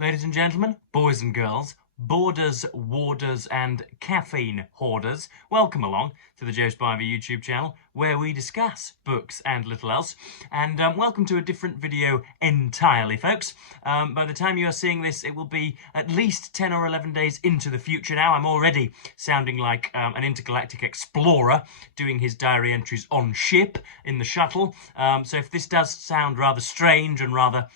Ladies and gentlemen, boys and girls, boarders, warders and caffeine hoarders, welcome along to the Joe Spivey YouTube channel where we discuss books and little else. And welcome to a different video entirely, folks. By the time you are seeing this, it will be at least 10 or 11 days into the future now. I'm already sounding like an intergalactic explorer doing his diary entries on ship in the shuttle. So if this does sound rather strange and rather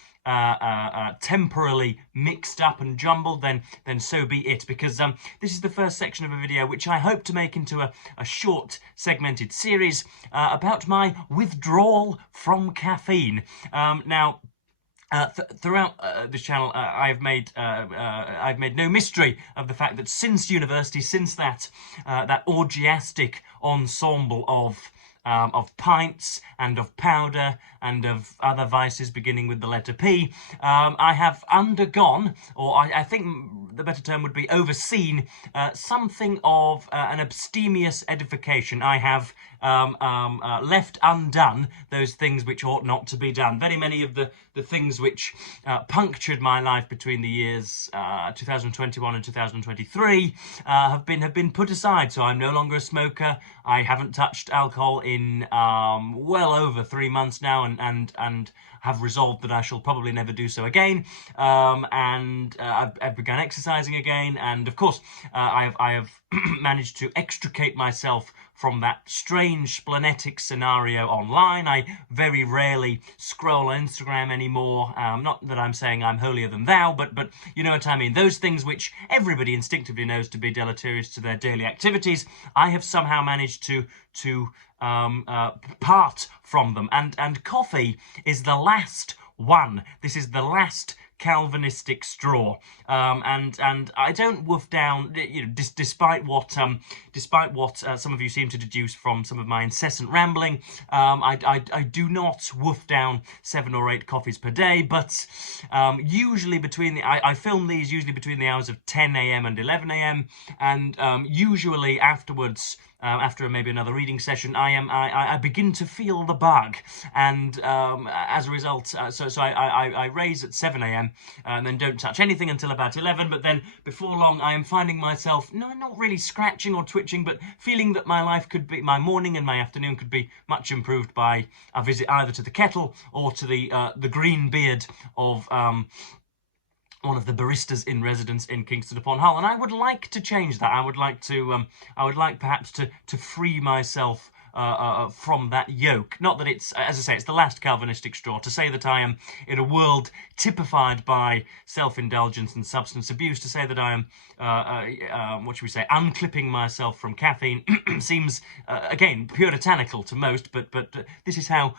temporarily mixed up and jumbled, then so be it, because this is the first section of a video which I hope to make into a short segmented series about my withdrawal from caffeine. Now, throughout this channel, I've made no mystery of the fact that since university, since that orgiastic ensemble of pints and of powder and of other vices beginning with the letter P, I have undergone, or I think the better term would be overseen, something of an abstemious edification. I have left undone those things which ought not to be done. Very many of the things which punctured my life between the years 2021 and 2023 have been put aside. So I'm no longer a smoker. I haven't touched alcohol in well over 3 months now, and have resolved that I shall probably never do so again. I've begun exercising again, and of course I have managed to extricate myself from that strange splenetic scenario online. I very rarely scroll on Instagram anymore. Not that I'm saying I'm holier than thou, but you know what I mean. Those things which everybody instinctively knows to be deleterious to their daily activities, I have somehow managed to part from them. And coffee is the last one. This is the last Calvinistic straw, and I don't woof down, you know, despite what some of you seem to deduce from some of my incessant rambling. I do not woof down 7 or 8 coffees per day, but usually between I film these usually between the hours of 10 a.m. and 11 a.m. and usually afterwards, after maybe another reading session, I begin to feel the bug, and as a result, so I raise at 7 a.m. and then don't touch anything until about 11. But then before long, I am finding myself not really scratching or twitching, but feeling that my life could be, my morning and my afternoon could be much improved by a visit either to the kettle or to the green beard of one of the baristas in residence in Kingston upon Hull, and I would like to change that. I would like perhaps to free myself from that yoke. Not that it's, as I say, it's the last Calvinistic straw. To say that I am in a world typified by self-indulgence and substance abuse, to say that I am, what should we say, unclipping myself from caffeine seems, again, puritanical to most, but this is how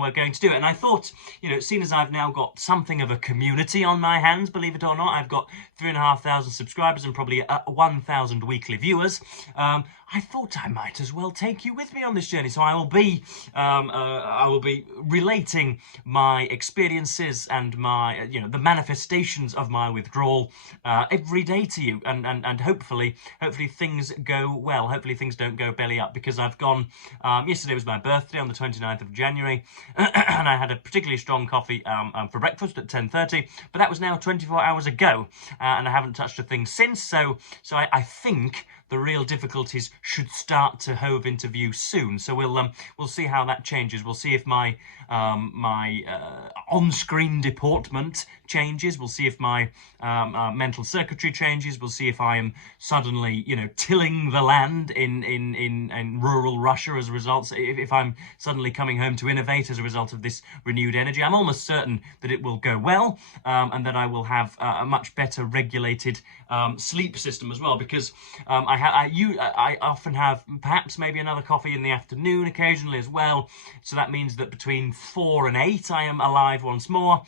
we're going to do it. And I thought, you know, seeing as I've now got something of a community on my hands, believe it or not, I've got 3,500 subscribers and probably 1,000 weekly viewers, I thought I might as well take you with me on this journey. So I will be relating my experiences and my, you know, the manifestations of my withdrawal every day to you, and hopefully things go well. Hopefully things don't go belly up, because I've gone. Yesterday was my birthday on the 29th of January, and I had a particularly strong coffee for breakfast at 10:30. But that was now 24 hours ago, and I haven't touched a thing since. So I think the real difficulties should start to hove into view soon. So we'll see how that changes. We'll see if my on-screen deportment changes. We'll see if my mental circuitry changes. We'll see if I am suddenly, you know, tilling the land in rural Russia as a result. If I'm suddenly coming home to innovate as a result of this renewed energy. I'm almost certain that it will go well, and that I will have a much better regulated sleep system as well, because I often have perhaps maybe another coffee in the afternoon occasionally as well. So that means that between 4 and 8 I am alive once more,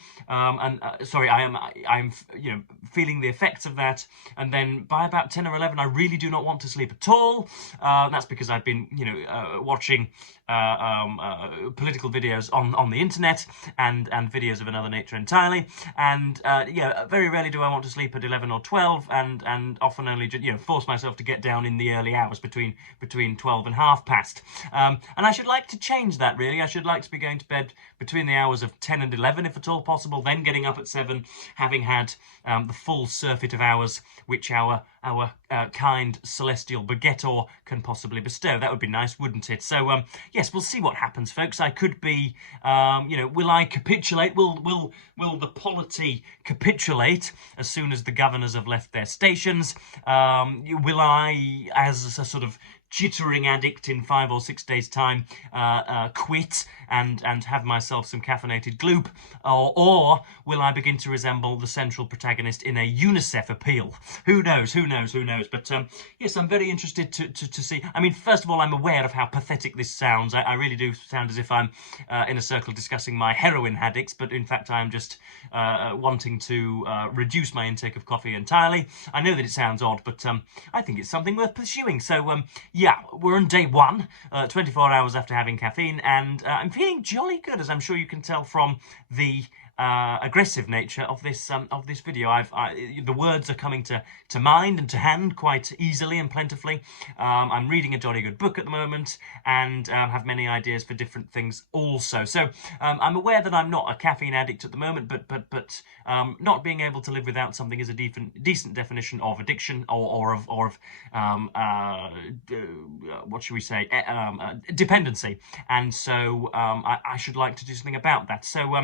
sorry, I'm you know, feeling the effects of that, and then by about 10 or 11 I really do not want to sleep at all. That's because I've been, you know, watching political videos on the internet and videos of another nature entirely, and yeah, very rarely do I want to sleep at 11 or 12, and often only, you know, force myself to get get down in the early hours between 12 and half past. And I should like to change that, really. I should like to be going to bed between the hours of 10 and 11, if at all possible, then getting up at 7, having had the full surfeit of hours which our kind celestial begettor can possibly bestow. That would be nice, wouldn't it? So, yes, we'll see what happens, folks. I could be, will I capitulate? Will the polity capitulate as soon as the governors have left their stations? Will I, as a sort of jittering addict in 5 or 6 days' time, quit and have myself some caffeinated gloop, or will I begin to resemble the central protagonist in a UNICEF appeal? Who knows? But yes, I'm very interested to see. I mean, first of all, I'm aware of how pathetic this sounds. I really do sound as if I'm in a circle discussing my heroin addicts, but in fact I'm just wanting to reduce my intake of coffee entirely. I know that it sounds odd, but I think it's something worth pursuing. So yeah, we're on day 1, 24 hours after having caffeine, and I'm feeling jolly good, as I'm sure you can tell from the aggressive nature of this video. The words are coming to mind and to hand quite easily and plentifully. I'm reading a jolly good book at the moment, and have many ideas for different things also. So I'm aware that I'm not a caffeine addict at the moment, but not being able to live without something is a decent definition of addiction, or of what should we say, dependency. And so I should like to do something about that. So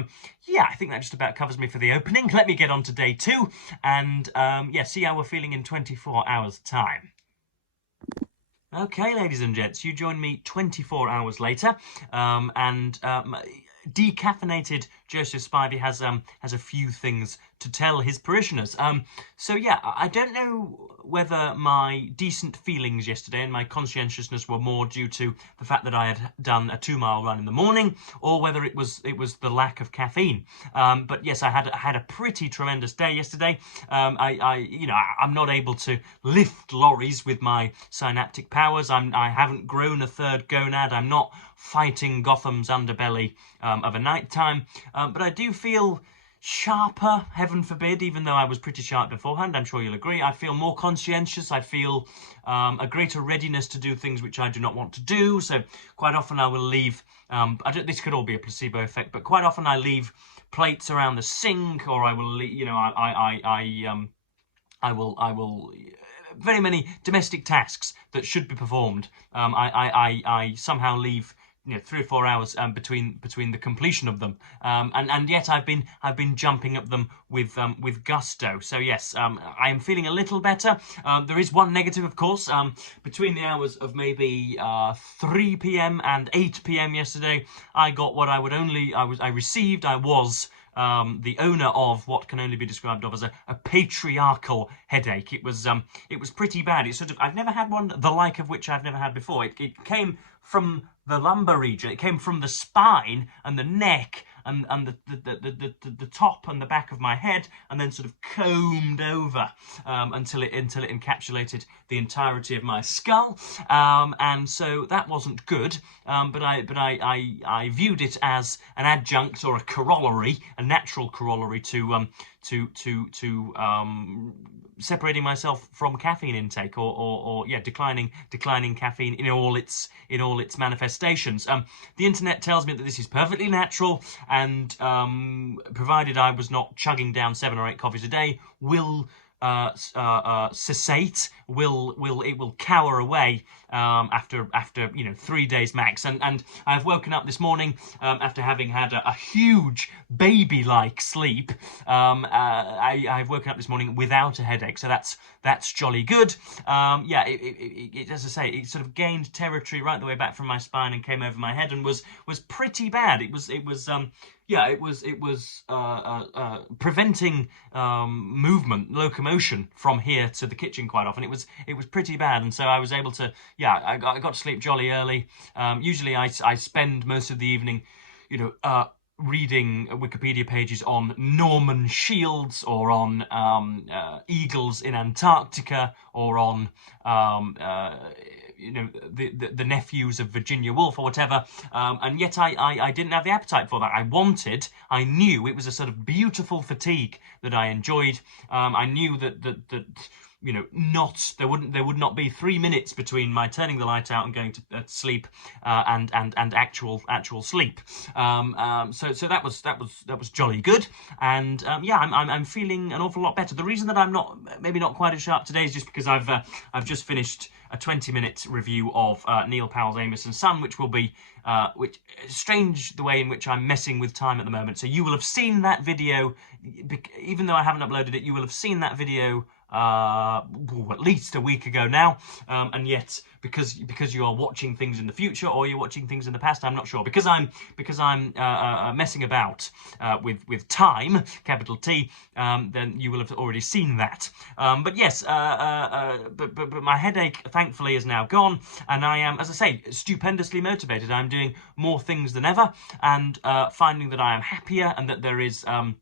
yeah, I think that just about covers me for the opening. Let me get on to day 2 and yeah, see how we're feeling in 24 hours time. Okay, ladies and gents, you join me 24 hours later, and decaffeinated Joseph Spivey has a few things to tell his parishioners. So yeah, I don't know whether my decent feelings yesterday and my conscientiousness were more due to the fact that I had done a 2-mile run in the morning, or whether it was the lack of caffeine. But yes, I had a pretty tremendous day yesterday. I'm not able to lift lorries with my synaptic powers. I haven't grown a third gonad. I'm not fighting Gotham's underbelly of a night time. But I do feel sharper, heaven forbid, even though I was pretty sharp beforehand. I'm sure you'll agree. I feel more conscientious. I feel a greater readiness to do things which I do not want to do. So quite often I will leave, this could all be a placebo effect, but quite often I leave plates around the sink, or I will, I will very many domestic tasks that should be performed. I somehow leave 3 or 4 hours between the completion of them, and yet I've been jumping at them with gusto. So yes, I am feeling a little better. There is one negative, of course. Between the hours of maybe 3 p.m. and 8 p.m. yesterday, I got what I was the owner of what can only be described of as a patriarchal headache. It was pretty bad. It's I've never had one the like of which I've never had before. It came from the lumbar region. It came from the spine and the neck and the top and the back of my head, and then sort of combed over until it encapsulated the entirety of my skull. And so that wasn't good. But I viewed it as an adjunct or a corollary, a natural corollary to separating myself from caffeine intake, or declining caffeine in all its manifestations. The internet tells me that this is perfectly natural, and provided I was not chugging down 7 or 8 coffees a day, will cessate, will cower away after 3 days max. And I've woken up this morning after having had a huge baby-like sleep. I've woken up this morning without a headache, so that's jolly good. It as I say, it sort of gained territory right the way back from my spine and came over my head and was pretty bad. It was preventing movement, locomotion from here to the kitchen quite often. It was pretty bad, and so I was able to, I got to sleep jolly early. Usually I spend most of the evening, reading Wikipedia pages on Norman Shields, or on eagles in Antarctica, or on the nephews of Virginia Woolf or whatever, and yet I didn't have the appetite for that. I knew it was a sort of beautiful fatigue that I enjoyed. I knew that you know, there would not be 3 minutes between my turning the light out and going to sleep and actual sleep. So that was jolly good, and yeah, I'm feeling an awful lot better. The reason that I'm maybe not quite as sharp today is just because I've just finished a 20-minute review of Neil Powell's Amos and Son, which will be which strange the way in which I'm messing with time at the moment. So you will have seen that video, even though I haven't uploaded it. You will have seen that video at least a week ago now, and yet because you are watching things in the future or you're watching things in the past, I'm not sure, because I'm messing about with time, capital T. Then you will have already seen that. But yes, but my headache thankfully is now gone, and I am, as I say, stupendously motivated. I'm doing more things than ever, and finding that I am happier, and that there is a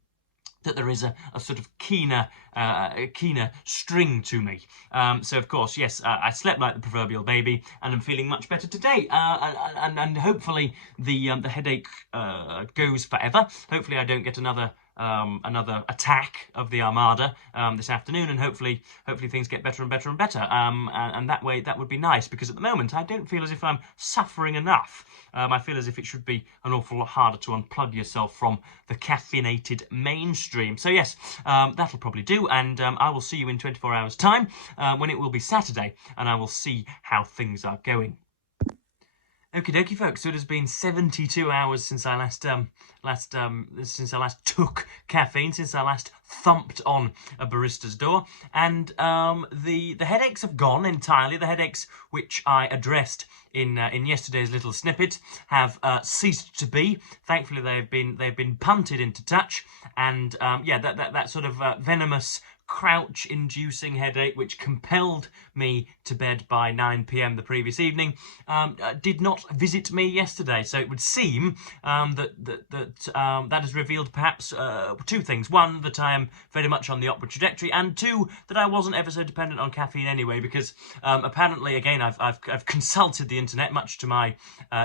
sort of keener string to me. So of course, yes, I slept like the proverbial baby, and I'm feeling much better today. And hopefully the headache goes forever. Hopefully I don't get another attack of the Armada this afternoon, and hopefully things get better and better and better. And that way, that would be nice, because at the moment I don't feel as if I'm suffering enough. I feel as if it should be an awful lot harder to unplug yourself from the caffeinated mainstream. So yes, that'll probably do, and I will see you in 24 hours' time, when it will be Saturday, and I will see how things are going. Okie dokie, folks. So it has been 72 hours since I last took caffeine, since I last thumped on a barista's door, and the headaches have gone entirely. The headaches which I addressed in yesterday's little snippet have ceased to be. Thankfully, they've been punted into touch, and yeah, that sort of venomous, crouch-inducing headache, which compelled me to bed by 9 p.m. the previous evening, did not visit me yesterday. So it would seem that has revealed perhaps two things: one, that I am very much on the upward trajectory, and two, that I wasn't ever so dependent on caffeine anyway, because apparently, again, I've consulted the internet, much to my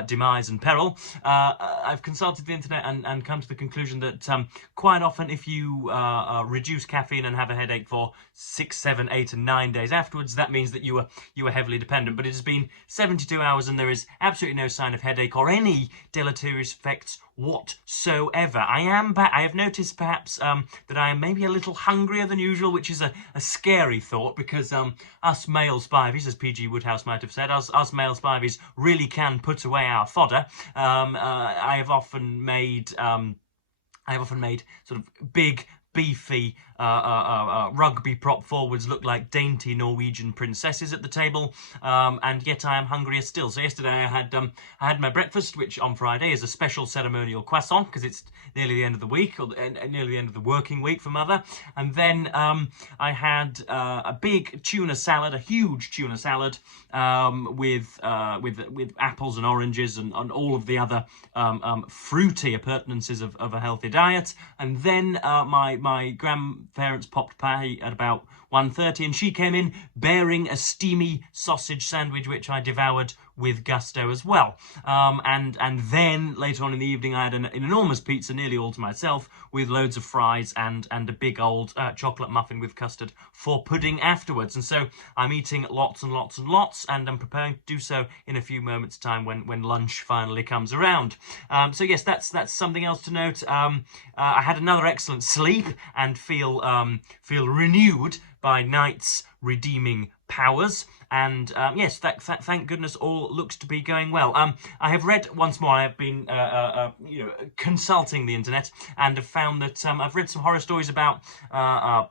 demise and peril. I've consulted the internet and come to the conclusion that quite often, if you reduce caffeine and have a headache for 6, 7, 8 and 9 days afterwards, that means that you were heavily dependent. But it has been 72 hours and there is absolutely no sign of headache or any deleterious effects whatsoever. I have noticed perhaps that I am maybe a little hungrier than usual, which is a scary thought, because us male spivies, as P.G. Woodhouse might have said, us male spivies really can put away our fodder. I have often made sort of big, beefy rugby prop forwards look like dainty Norwegian princesses at the table, and yet I am hungrier still. So yesterday I had my breakfast, which on Friday is a special ceremonial croissant, because it's nearly the end of the week, or nearly the end of the working week for Mother. And then I had a big tuna salad, a huge tuna salad, with apples and oranges and all of the other fruity appurtenances of a healthy diet. And then my grandparents popped by at about 1:30, and she came in bearing a steamy sausage sandwich, which I devoured with gusto as well. And then later on in the evening, I had an enormous pizza, nearly all to myself, with loads of fries and a big old chocolate muffin with custard for pudding afterwards. And so I'm eating lots and lots and lots, and I'm preparing to do so in a few moments' time when lunch finally comes around. So yes, that's something else to note. I had another excellent sleep and feel renewed by night's redeeming powers, and yes, thank goodness all looks to be going well. I have read once more. I have been consulting the internet, and have found that I've read some horror stories about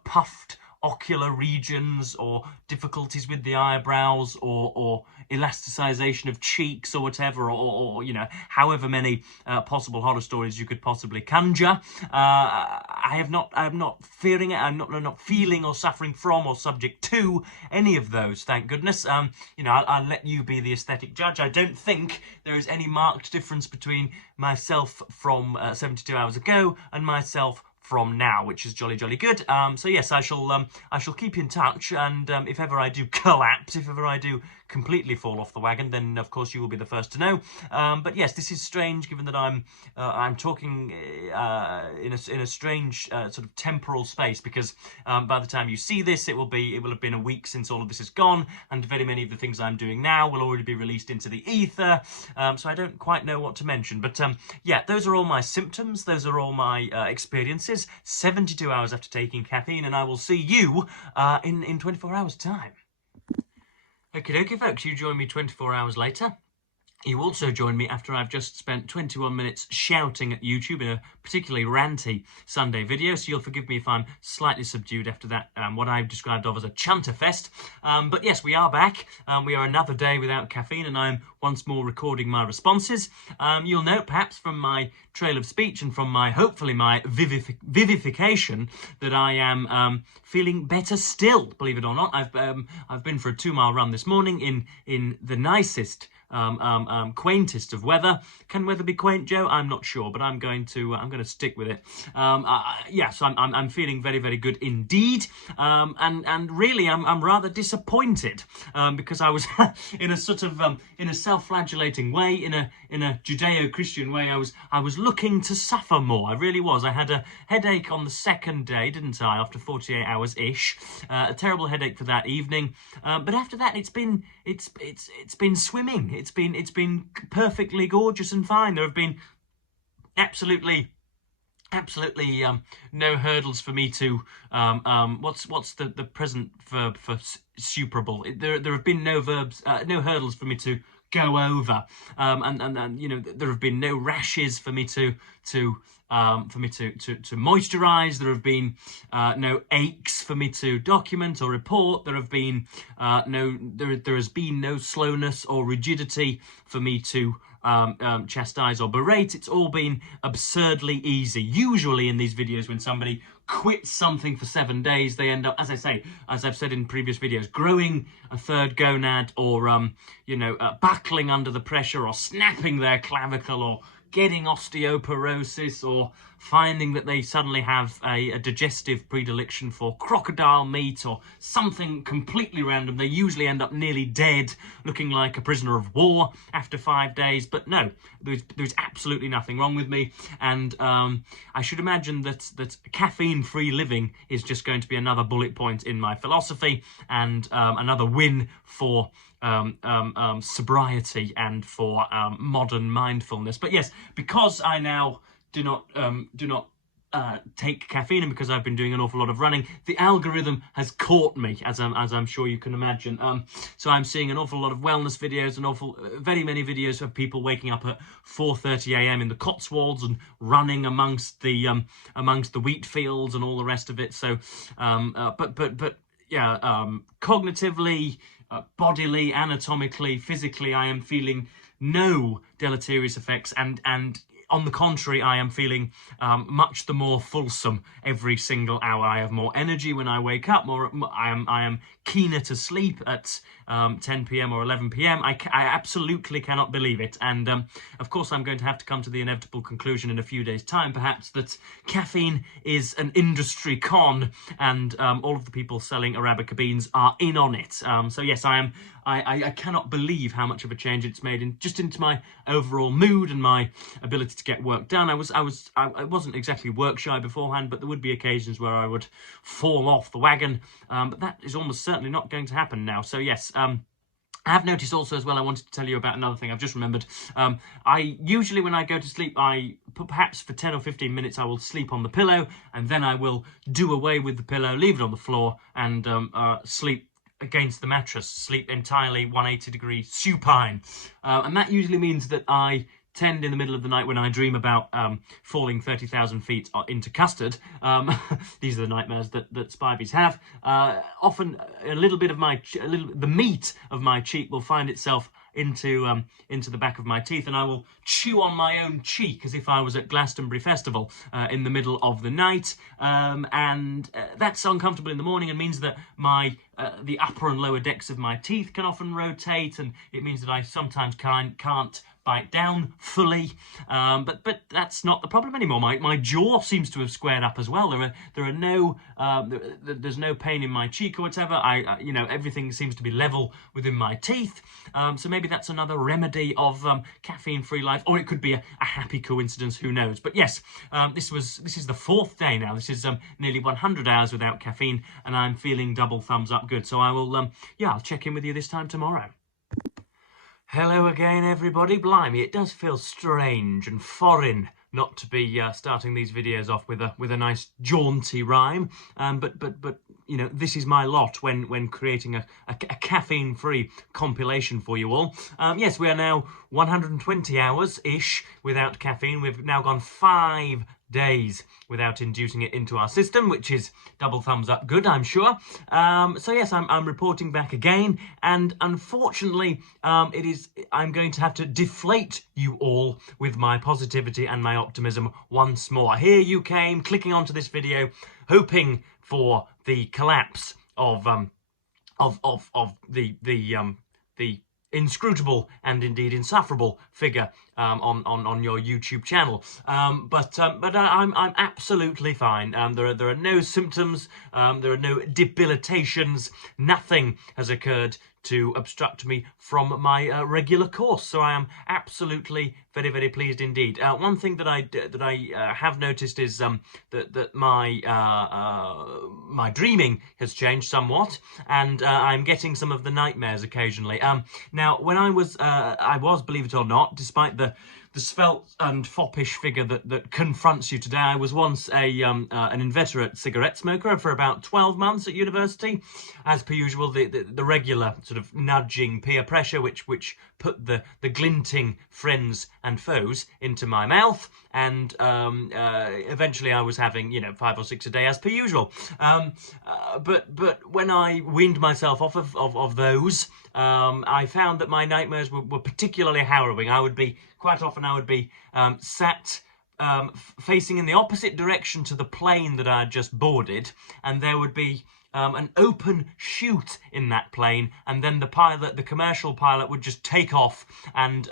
puffed ocular regions, or difficulties with the eyebrows, or elasticization of cheeks, or whatever, or however many possible horror stories you could possibly conjure. I am not fearing it. I'm not feeling or suffering from or subject to any of those, thank goodness. I'll let you be the aesthetic judge. I don't think there is any marked difference between myself from 72 hours ago and myself from now, which is jolly good. So yes, I shall keep in touch, and if ever I do collapse, if ever I do completely fall off the wagon, then of course you will be the first to know. But yes, this is strange, given that I'm talking in a strange sort of temporal space, because by the time you see this, it will have been a week since all of this is gone, and very many of the things I'm doing now will already be released into the ether. So I don't quite know what to mention, but yeah, those are all my symptoms. Those are all my experiences. 72 hours after taking caffeine, and I will see you in 24 hours' time. Okie dokie, folks, you join me 24 hours later. You also join me after I've just spent 21 minutes shouting at YouTube in a particularly ranty Sunday video, so you'll forgive me if I'm slightly subdued after that, what I've described of as a chunterfest. But yes, we are back. We are another day without caffeine, and I'm once more recording my responses. You'll note, perhaps from my trail of speech and from hopefully my vivification, that I am feeling better still, believe it or not. I've been for a 2-mile run this morning in the nicest, quaintest of weather. Can weather be quaint, Joe? I'm not sure, but I'm going to stick with it. Yes, I'm feeling very good indeed, and really I'm rather disappointed, because I was in a sort of in a self-flagellating way, in a Judeo-Christian way. I was looking to suffer more. I really was. I had a headache on the second day, didn't I? After 48 hours ish, a terrible headache for that evening. But after that, it's been swimming. It's been perfectly gorgeous and fine. There have been absolutely no hurdles for me to what's the present verb for superable? There have been no hurdles for me to go over, and you know, there have been no rashes for me to moisturize. There have been no aches for me to document or report. There have been there has been no slowness or rigidity for me to chastise or berate. It's all been absurdly easy. Usually in these videos, when somebody quits something for 7 days, they end up, as I've said in previous videos, growing a third gonad, or buckling under the pressure, or snapping their clavicle, or getting osteoporosis, or finding that they suddenly have a digestive predilection for crocodile meat, or something completely random. They usually end up nearly dead, looking like a prisoner of war after 5 days. But no, there's absolutely nothing wrong with me, and I should imagine that caffeine-free living is just going to be another bullet point in my philosophy, and another win for sobriety and for modern mindfulness. But yes, because I now do not take caffeine, and because I've been doing an awful lot of running, the algorithm has caught me, as I'm sure you can imagine. So I'm seeing an awful lot of wellness videos, very many videos of people waking up at 4:30 a.m. in the Cotswolds and running amongst the wheat fields and all the rest of it. So, but yeah, cognitively, bodily, anatomically, physically, I am feeling no deleterious effects, and on the contrary, I am feeling much the more fulsome every single hour. I have more energy when I wake up. I am keener to sleep at 10 p.m. or 11 p.m. I absolutely cannot believe it. And of course, I'm going to have to come to the inevitable conclusion in a few days' time, perhaps, that caffeine is an industry con, and all of the people selling Arabica beans are in on it. So yes, I cannot believe how much of a change it's made into my overall mood and my ability to get work done. I wasn't exactly work shy beforehand, but there would be occasions where I would fall off the wagon. But that is almost certainly not going to happen now. So yes, I have noticed also as well, I wanted to tell you about another thing I've just remembered. I usually, when I go to sleep, perhaps for 10 or 15 minutes, I will sleep on the pillow, and then I will do away with the pillow, leave it on the floor, and sleep against the mattress, sleep entirely 180 degree supine. And that usually means that I tend, in the middle of the night, when I dream about falling 30,000 feet into custard, these are the nightmares that Spivies have, often a little bit of the meat of my cheek will find itself into the back of my teeth, and I will chew on my own cheek as if I was at Glastonbury Festival in the middle of the night, and that's uncomfortable in the morning, and means that the upper and lower decks of my teeth can often rotate, and it means that I sometimes can't bite down fully, but that's not the problem anymore. My jaw seems to have squared up as well. There are no there's no pain in my cheek or whatever. You know, everything seems to be level within my teeth. So maybe that's another remedy of caffeine-free life, or it could be a happy coincidence. Who knows? But yes, this is the 4th day now. This is nearly 100 hours without caffeine, and I'm feeling double thumbs up good. So I will yeah, I'll check in with you this time tomorrow. Hello again, everybody. Blimey, it does feel strange and foreign not to be starting these videos off with a nice jaunty rhyme. But you know, this is my lot when creating a caffeine-free compilation for you all. Yes, we are now 120 hours-ish without caffeine. We've now gone 5 days without inducing it into our system, which is double thumbs up good, I'm sure. So yes, I'm reporting back again, and unfortunately I'm going to have to deflate you all with my positivity and my optimism once more. Here you came clicking onto this video hoping for the collapse of the inscrutable and indeed insufferable figure on your YouTube channel, but I'm absolutely fine. There are no symptoms, there are no debilitations, nothing has occurred to obstruct me from my regular course. So I am absolutely very, very pleased indeed. One thing that I have noticed is that my my dreaming has changed somewhat, and I'm getting some of the nightmares occasionally. Now, when I was, believe it or not, despite the svelte and foppish figure that confronts you today, I was once an inveterate cigarette smoker for about 12 months at university. As per usual, the regular sort of nudging peer pressure, which put the glinting friends and foes into my mouth, and eventually I was having, you know, 5 or 6 a day as per usual. But when I weaned myself off of those, I found that my nightmares were particularly harrowing. Quite often I would be sat facing in the opposite direction to the plane that I had just boarded, and there would be an open chute in that plane, and then the commercial pilot would just take off and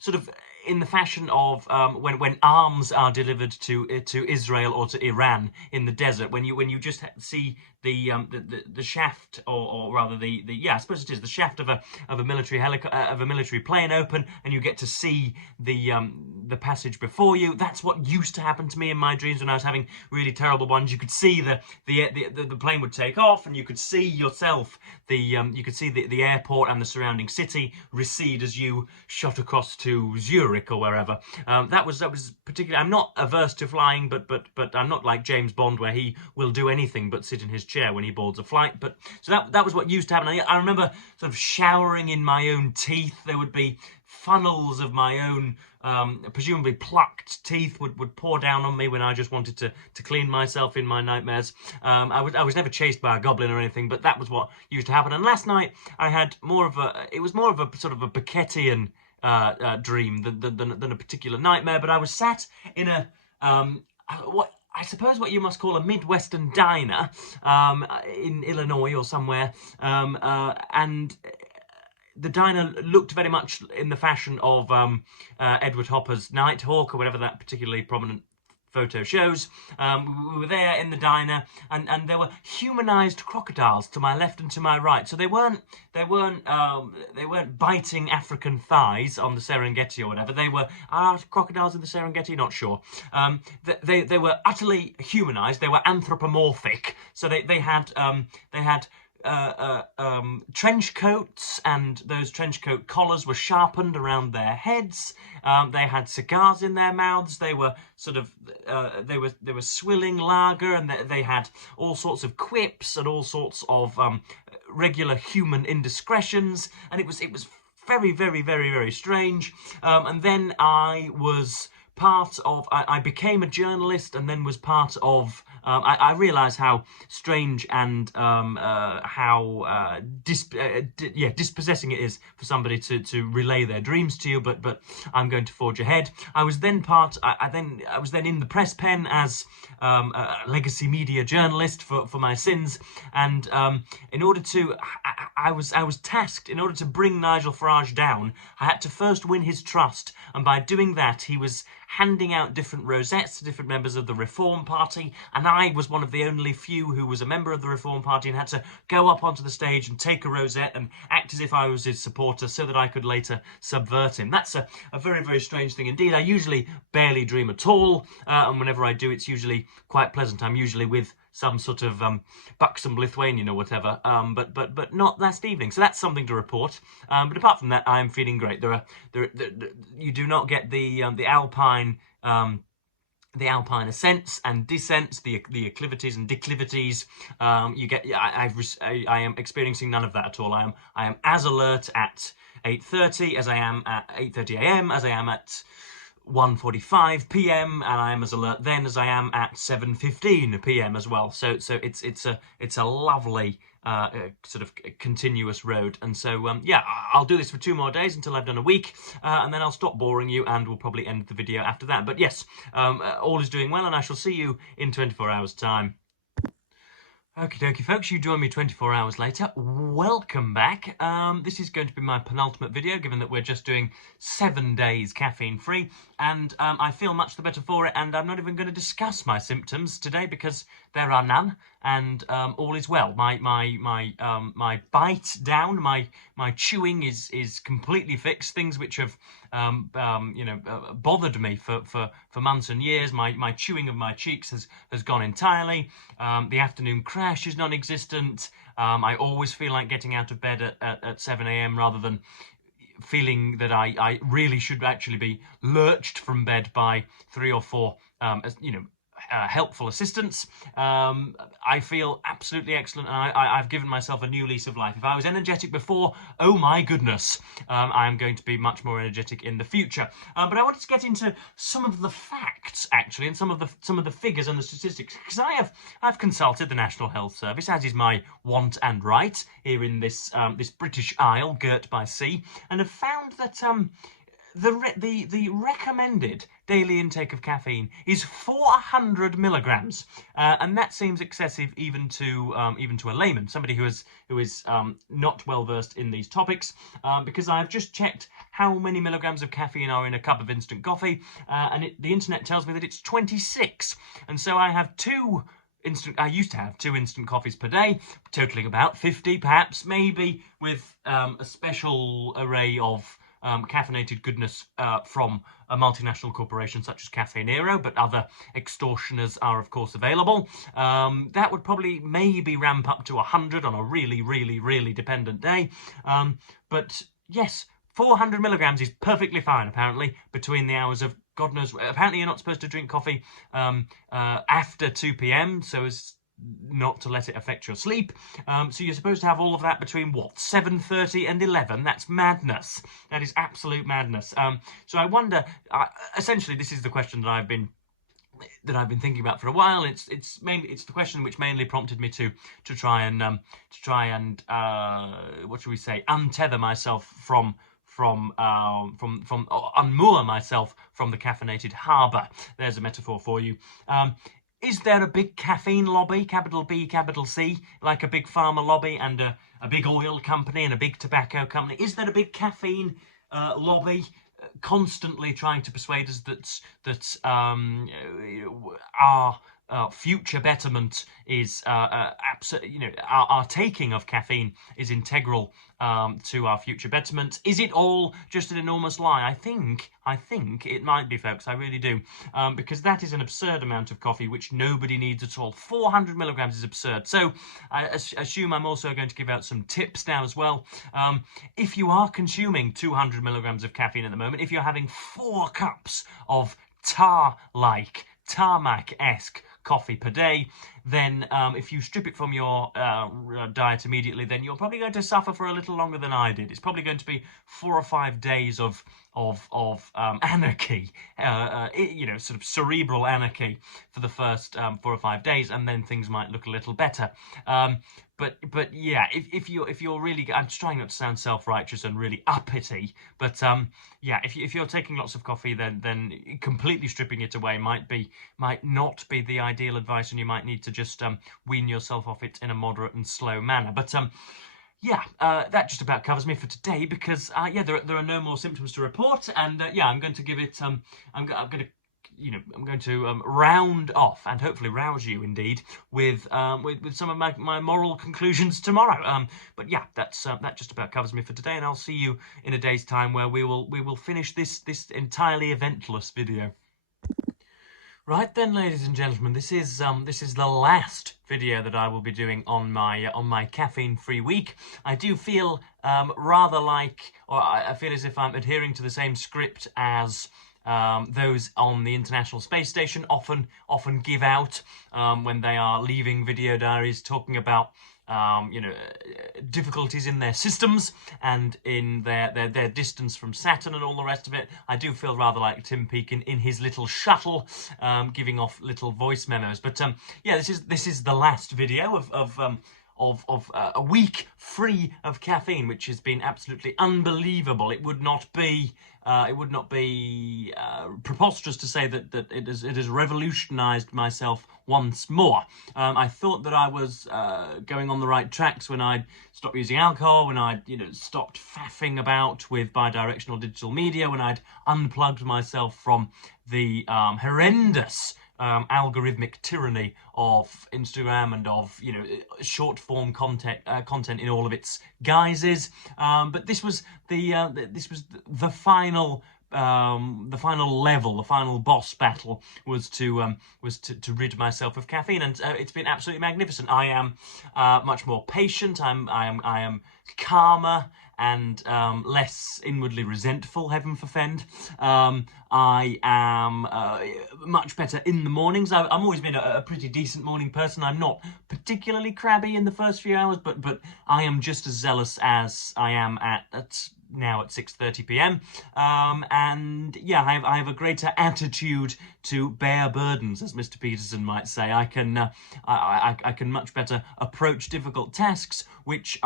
sort of in the fashion of when arms are delivered to Israel or to Iran in the desert, when you just see the shaft, or rather I suppose it is the shaft of a military plane open, and you get to see the passage before you. That's what used to happen to me in my dreams when I was having really terrible ones. You could see the plane would take off, and you could see yourself, you could see the airport and the surrounding city recede as you shot across to Zurich or wherever. That was particularly. I'm not averse to flying, but I'm not like James Bond, where he will do anything but sit in his chair when he boards a flight. But so that was what used to happen. I remember sort of showering in my own teeth. There would be funnels of my own presumably plucked teeth would pour down on me when I just wanted to clean myself in my nightmares. I was never chased by a goblin or anything, but that was what used to happen. And last night I had it was more of a sort of a Beckettian dream than a particular nightmare. But I was sat in a what you must call a Midwestern diner in Illinois or somewhere, and the diner looked very much in the fashion of Edward Hopper's Nighthawk, or whatever that particularly prominent photo shows. We were there in the diner, and there were humanized crocodiles to my left and to my right. So they weren't biting African thighs on the Serengeti or whatever. Are crocodiles in the Serengeti? Not sure. They were utterly humanized. They were anthropomorphic. So they had trench coats, and those trench coat collars were sharpened around their heads. They had cigars in their mouths. They were sort of they were swilling lager, and they had all sorts of quips and all sorts of regular human indiscretions, and it was very, very, very, very strange. And then I became a journalist, and then was part of I realise how strange and dispossessing it is for somebody to relay their dreams to you. But I'm going to forge ahead. I was then I was then in the press pen as a legacy media journalist for my sins, and in order to I was tasked, in order to bring Nigel Farage down, I had to first win his trust, and by doing that he was handing out different rosettes to different members of the Reform Party, and I was one of the only few who was a member of the Reform Party and had to go up onto the stage and take a rosette and act as if I was his supporter so that I could later subvert him. That's a very, very strange thing indeed. I usually barely dream at all, and whenever I do, it's usually quite pleasant. I'm usually with some sort of buxom Lithuanian or whatever, but not last evening. So that's something to report. But apart from that, I am feeling great. You do not get the Alpine ascents and descents, the acclivities and declivities. I am experiencing none of that at all. I am as alert at 8:30 as I am at 8:30 a.m. as I am at 1:45 p.m. and I am as alert then as I am at 7:15 p.m. as well. So it's a lovely sort of continuous road. And so yeah, I'll do this for 2 more days until I've done a week, and then I'll stop boring you and we'll probably end the video after that. But yes, all is doing well, and I shall see you in 24 hours time. Okie dokie folks, you join me 24 hours later. Welcome back. This is going to be my penultimate video, given that we're just doing 7 days caffeine free, and I feel much the better for it, and I'm not even going to discuss my symptoms today because there are none, and all is well. My bite down, my chewing is completely fixed. Things which have bothered me for months and years. My chewing of my cheeks has gone entirely. The afternoon crash is non-existent. I always feel like getting out of bed at 7 a.m. rather than feeling that I really should actually be lurched from bed by 3 or 4 helpful assistants. I feel absolutely excellent, and I've given myself a new lease of life. If I was energetic before, oh my goodness, I am going to be much more energetic in the future. But I wanted to get into some of the facts, actually, and some of the figures and the statistics, because I've consulted the National Health Service, as is my want and right here in this British Isle girt by sea, and have found that the recommended daily intake of caffeine is 400 milligrams, and that seems excessive even to a layman, somebody who is not well versed in these topics, because I've just checked how many milligrams of caffeine are in a cup of instant coffee, and the internet tells me that it's 26, and so I used to have 2 instant coffees per day, totaling about 50, perhaps, maybe, with a special array of caffeinated goodness from a multinational corporation such as Cafe Nero, but other extortioners are of course available. That would probably maybe ramp up to 100 on a really, really, really dependent day. But yes, 400 milligrams is perfectly fine, apparently, between the hours of God knows. Apparently you're not supposed to drink coffee after 2 p.m, so as not to let it affect your sleep. So you're supposed to have all of that between, what, 7:30 and 11? That's madness. That is absolute madness. So I wonder, essentially this is the question that I've been thinking about for a while. It's the question which mainly prompted me to try and what should we say, untether myself unmoor myself from the caffeinated harbour. There's a metaphor for you. Is there a big caffeine lobby, capital B, capital C, like a big pharma lobby and a big oil company and a big tobacco company? Is there a big caffeine lobby constantly trying to persuade us that our future betterment is our taking of caffeine is integral to our future betterment? Is it all just an enormous lie? I think it might be, folks. I really do, because that is an absurd amount of coffee which nobody needs at all. 400 milligrams is absurd. So I assume I'm also going to give out some tips now as well. If you are consuming 200 milligrams of caffeine at the moment, if you're having 4 cups of tarmac-esque coffee per day, then if you strip it from your diet immediately, then you're probably going to suffer for a little longer than I did. It's probably going to be 4 or 5 days of anarchy, sort of cerebral anarchy for the first 4 or 5 days, and then things might look a little better. But yeah, if you're really, I'm just trying not to sound self-righteous and really uppity, but yeah, if you're taking lots of coffee, then completely stripping it away might not be the ideal advice, and you might need to just wean yourself off it in a moderate and slow manner. But yeah, that just about covers me for today, because yeah, there are no more symptoms to report, and yeah, I'm going to give it I'm going to round off and hopefully rouse you indeed with some of my moral conclusions tomorrow. But yeah, that just about covers me for today, and I'll see you in a day's time where we will finish this entirely eventless video. Right then, ladies and gentlemen, this is the last video that I will be doing on my caffeine-free week. I do feel rather like, or I feel as if I'm adhering to the same script as those on the International Space Station often give out when they are leaving video diaries, talking about difficulties in their systems and in their distance from Saturn and all the rest of it. I do feel rather like Tim Peake in his little shuttle, giving off little voice memos. But yeah, this is the last video of a week free of caffeine, which has been absolutely unbelievable. It would not be preposterous to say that it has revolutionized myself once more. I thought that I was going on the right tracks when I stopped using alcohol, when I stopped faffing about with bidirectional digital media, when I'd unplugged myself from the horrendous algorithmic tyranny of Instagram and of short form content in all of its guises. But this was the final level, the final boss battle was to rid myself of caffeine, and it's been absolutely magnificent. I am much more patient. I am calmer and less inwardly resentful, heaven forfend. I am much better in the mornings. I've always been a pretty decent morning person. I'm not particularly crabby in the first few hours, but I am just as zealous as I am now at 6:30 p.m. And yeah, I have a greater attitude to bear burdens, as Mr. Peterson might say. I can much better approach difficult tasks, which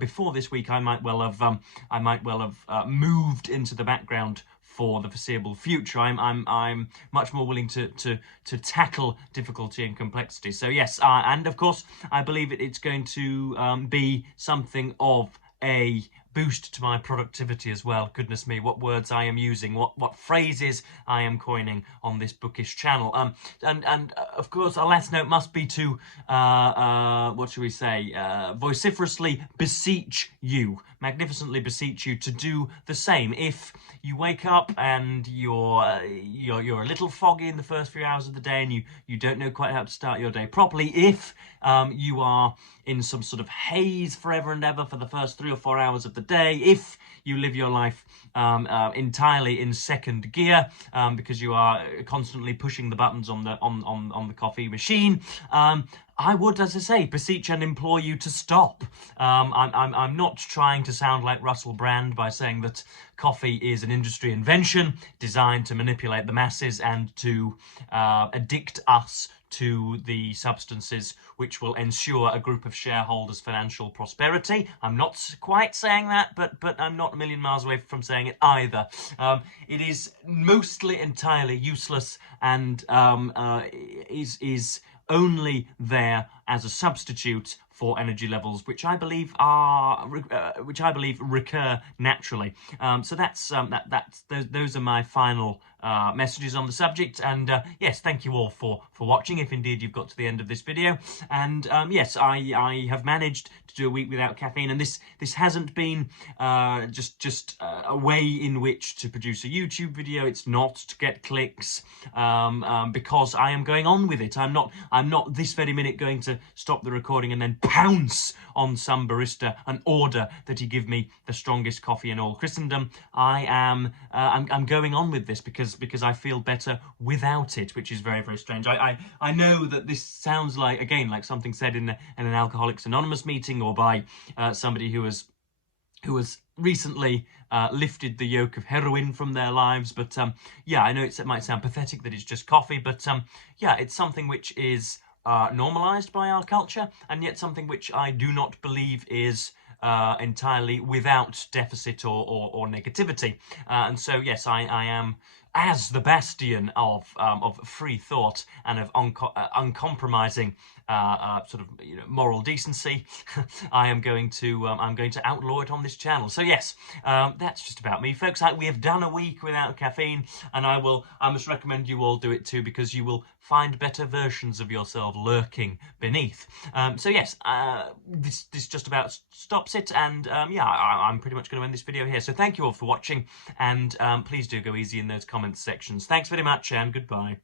before this week I might well have moved into the background for the foreseeable future. I'm much more willing to tackle difficulty and complexity. So yes, and of course I believe it's going to be something of a boost to my productivity as well. Goodness me, what words I am using, what phrases I am coining on this bookish channel. And of course, our last note must be to what should we say? Vociferously beseech you, magnificently beseech you to do the same. If you wake up and you're a little foggy in the first few hours of the day and you don't know quite how to start your day properly, if you are in some sort of haze forever and ever for the first 3 or 4 hours of the day, if you live your life entirely in second gear because you are constantly pushing the buttons on the coffee machine, I would, as I say, beseech and implore you to stop. I'm not trying to sound like Russell Brand by saying that coffee is an industry invention designed to manipulate the masses and to addict us to the substances which will ensure a group of shareholders' financial prosperity. I'm not quite saying that, but I'm not a million miles away from saying it either. It is mostly entirely useless and is only there as a substitute for energy levels, which I believe recur naturally. So those are my final messages on the subject. And yes, thank you all for watching, if indeed you've got to the end of this video. And yes, I have managed to do a week without caffeine, and this hasn't been just a way in which to produce a YouTube video. It's not to get clicks, because I am going on with it. I'm not this very minute going to stop the recording and then pounce on some barista and order that he give me the strongest coffee in all Christendom. I'm going on with this because I feel better without it, which is very, very strange. I know that this sounds like, again, like something said in an Alcoholics Anonymous meeting, or by somebody who has recently lifted the yoke of heroin from their lives. But yeah, I know it might sound pathetic that it's just coffee, but yeah, it's something which is normalized by our culture, and yet something which I do not believe is entirely without deficit or negativity. And so yes, I am, as the bastion of free thought and of uncompromising sort of moral decency, I'm going to outlaw it on this channel. So yes, that's just about me, folks. We have done a week without caffeine, and I must recommend you all do it too, because you will find better versions of yourself lurking beneath. So yes, this just about stops it, and yeah, I'm pretty much going to end this video here. So thank you all for watching, and please do go easy in those comments sections. Thanks very much, and goodbye.